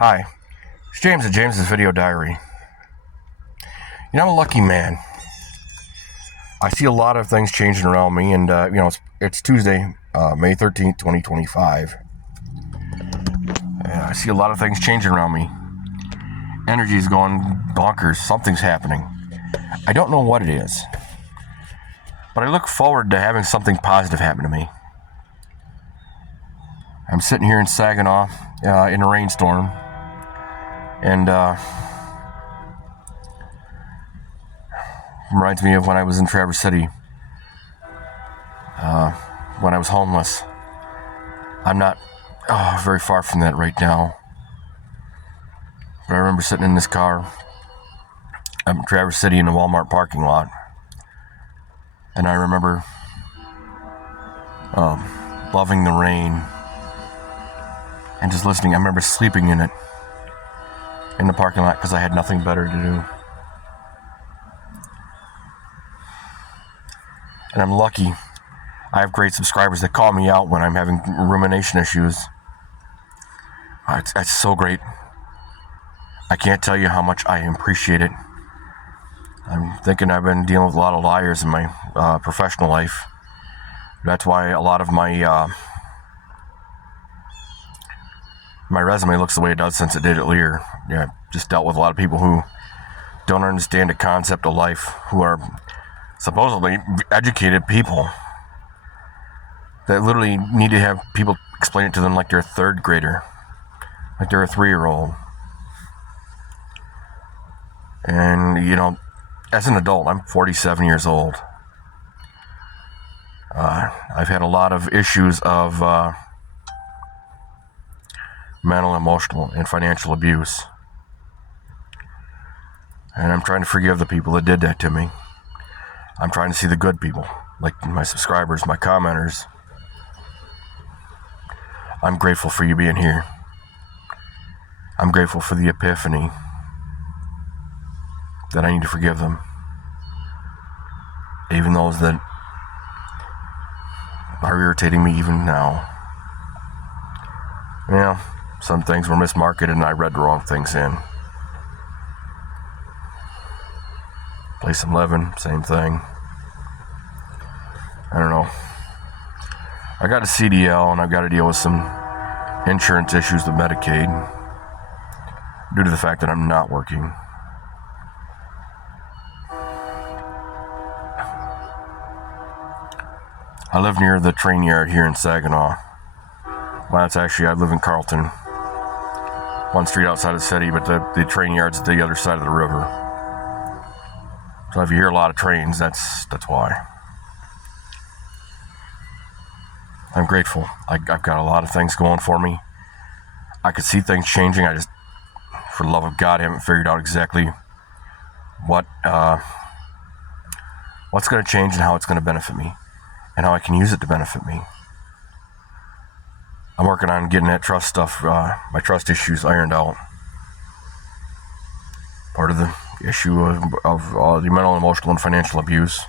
Hi, it's James at James's Video Diary. I'm a lucky man. I see a lot of things changing around me, and it's Tuesday, May 13th, 2025. I see a lot of things changing around me. Energy is going bonkers. Something's happening. I don't know what it is, but I look forward to having something positive happen to me. I'm sitting here in Saginaw in a rainstorm, and reminds me of when I was in Traverse City, when I was homeless. I'm not very far from that right now. But I remember sitting in this car in Traverse City in the Walmart parking lot, and I remember loving the rain and just listening. I remember sleeping in it, in the parking lot, because I had nothing better to do. And I'm lucky. I have great subscribers that call me out when I'm having rumination issues. It's so great. I can't tell you how much I appreciate it. I'm thinking I've been dealing with a lot of liars in my professional life. That's why a lot of my resume looks the way it does since it did at Lear. Yeah, just dealt with a lot of people who don't understand the concept of life, who are supposedly educated people that literally need to have people explain it to them like they're a third grader, like they're a 3-year-old. And, as an adult, I'm 47 years old. I've had a lot of issues of mental, emotional, and financial abuse. And I'm trying to forgive the people that did that to me. I'm trying to see the good people, like my subscribers, my commenters. I'm grateful for you being here. I'm grateful for the epiphany that I need to forgive them. Even those that are irritating me even now. Some things were mismarketed and I read the wrong things in. Place I'm living, same thing. I don't know. I got a CDL and I've got to deal with some insurance issues with Medicaid due to the fact that I'm not working. I live near the train yard here in Saginaw. Well, I live in Carlton, one street outside of the city, but the train yard's at the other side of the river. So if you hear a lot of trains, that's why. I'm grateful. I've got a lot of things going for me. I could see things changing. I just, for the love of God, haven't figured out exactly what's going to change and how it's going to benefit me and how I can use it to benefit me. I'm working on getting that trust stuff, my trust issues ironed out. Part of the issue of the mental, emotional, and financial abuse.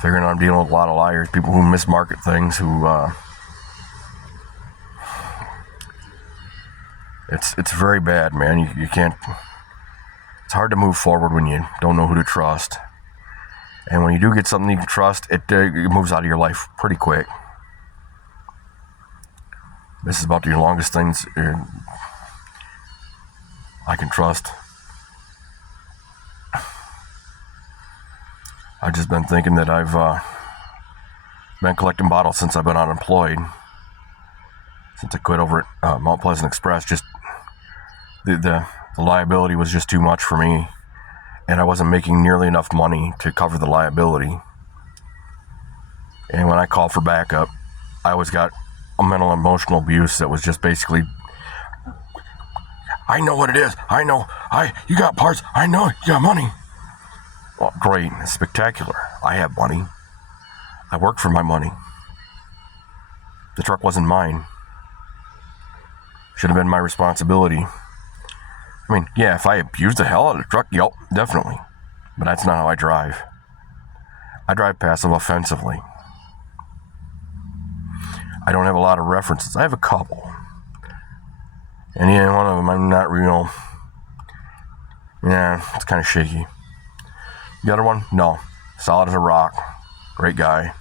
Figuring out I'm dealing with a lot of liars, people who mismarket things, who it's very bad, man. You can't. It's hard to move forward when you don't know who to trust. And when you do get something you can trust, it moves out of your life pretty quick. This is about the longest things I can trust. I've just been thinking that I've been collecting bottles since I've been unemployed. Since I quit over at Mount Pleasant Express, just the liability was just too much for me. And I wasn't making nearly enough money to cover the liability. And when I called for backup, I always got a mental and emotional abuse that was just basically, I know what it is. I know. You got parts. I know you got money. Well, great. It's spectacular. I have money. I work for my money. The truck wasn't mine. Should have been my responsibility. I mean, yeah, if I abused the hell out of the truck, yep, definitely. But that's not how I drive. I drive passive offensively. I don't have a lot of references. I have a couple. Any one of them, I'm not real. Yeah, it's kind of shaky. The other one, no. Solid as a rock. Great guy.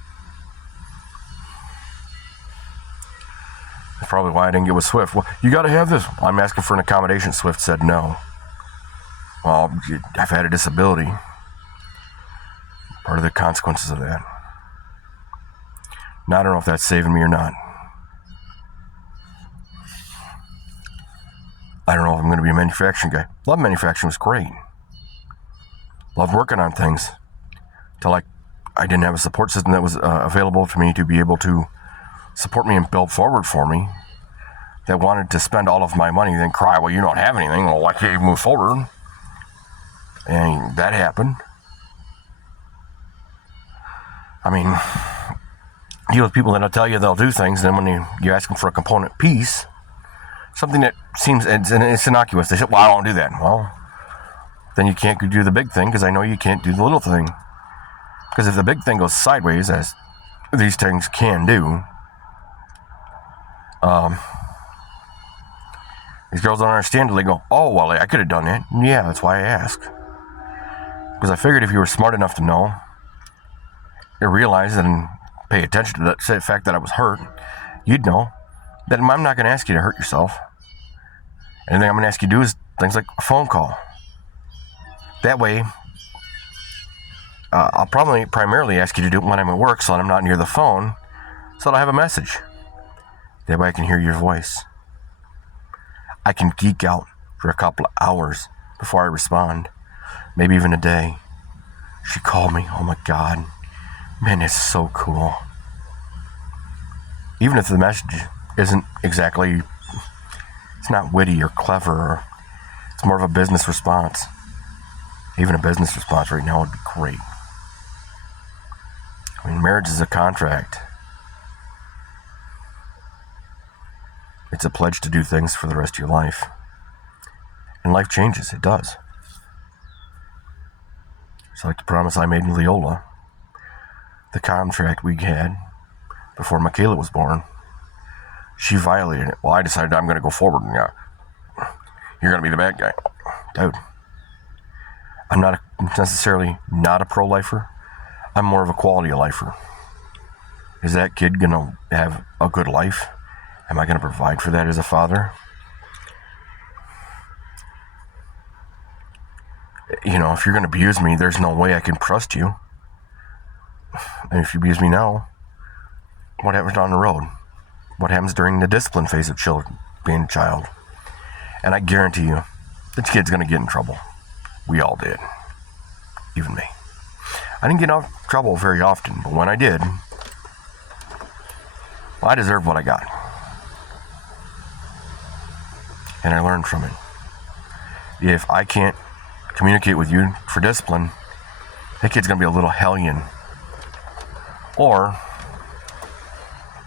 That's probably why I didn't get with Swift. Well, you got to have this. I'm asking for an accommodation. Swift said no. Well, I've had a disability. Part of the consequences of that. Now, I don't know if that's saving me or not. I don't know if I'm going to be a manufacturing guy. Love manufacturing was great. Loved working on things. Till I didn't have a support system that was available to me to be able to support me and build forward for me. That wanted to spend all of my money, then cry, well, you don't have anything. Well, why can't you move forward? And that happened. I mean, deal with people that'll tell you they'll do things, and then when you ask them for a component piece, something that seems, it's innocuous, they say, well, I don't do that. Well, then you can't do the big thing, because I know you can't do the little thing. Because if the big thing goes sideways, as these things can do, these girls don't understand it. They go, oh, well, I could have done that. Yeah, that's why I ask. Because I figured if you were smart enough to know, you realize and pay attention to that fact that I was hurt, you'd know that I'm not going to ask you to hurt yourself. Anything I'm going to ask you to do is things like a phone call. That way, I'll probably primarily ask you to do it when I'm at work so that I'm not near the phone, so that I have a message. That way I can hear your voice. I can geek out for a couple of hours before I respond. Maybe even a day. She called me. Oh my God. Man, it's so cool. Even if the message isn't exactly, it's not witty or clever, or it's more of a business response. Even a business response right now would be great. I mean, marriage is a contract. It's a pledge to do things for the rest of your life. And life changes, it does. It's like the promise I made in Leola. The contract we had before Michaela was born. She violated it. Well, I decided I'm going to go forward. And you're going to be the bad guy. Dude, I'm not necessarily not a pro-lifer. I'm more of a quality of lifer. Is that kid going to have a good life? Am I going to provide for that as a father? You know, if you're going to abuse me, there's no way I can trust you. And if you abuse me now, what happens down the road? What happens during the discipline phase of being a child? And I guarantee you, this kid's going to get in trouble. We all did. Even me. I didn't get in trouble very often, but when I did, well, I deserved what I got. And I learned from it. If I can't communicate with you for discipline, that kid's going to be a little hellion. Or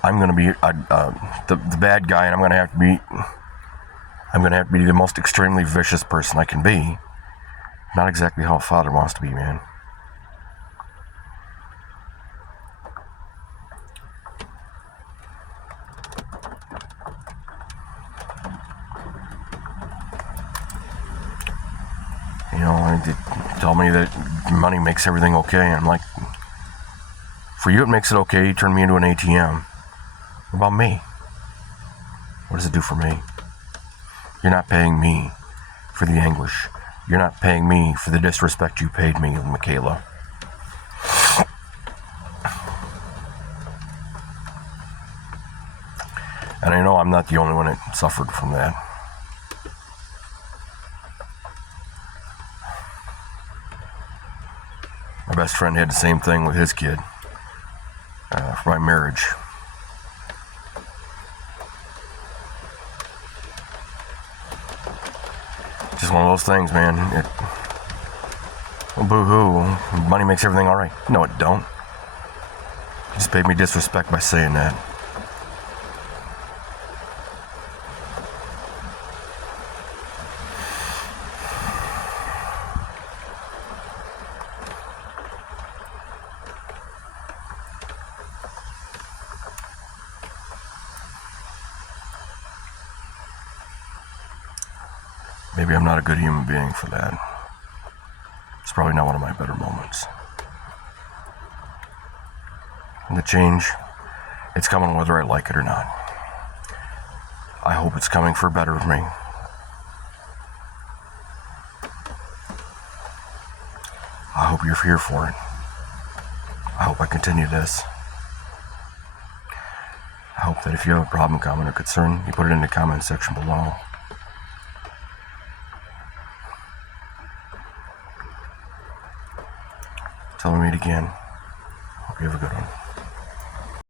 I'm going to be the bad guy, and I'm going to have to be the most extremely vicious person I can be. Not exactly how a father wants to be, man. You know, they tell me that money makes everything okay. I'm like, for you it makes it okay. You turn me into an ATM. What about me? What does it do for me? You're not paying me for the anguish. You're not paying me for the disrespect you paid me, Michaela. And I know I'm not the only one that suffered from that. My best friend had the same thing with his kid for my marriage. Just one of those things, man. Boo-hoo. Money makes everything all right. No, it don't. You just paid me disrespect by saying that. Maybe I'm not a good human being for that. It's probably not one of my better moments. And the change, it's coming whether I like it or not. I hope it's coming for better of me. I hope you're here for it. I hope I continue this. I hope that if you have a problem, comment, or concern, you put it in the comment section below. Till we meet again, hope you have a good one.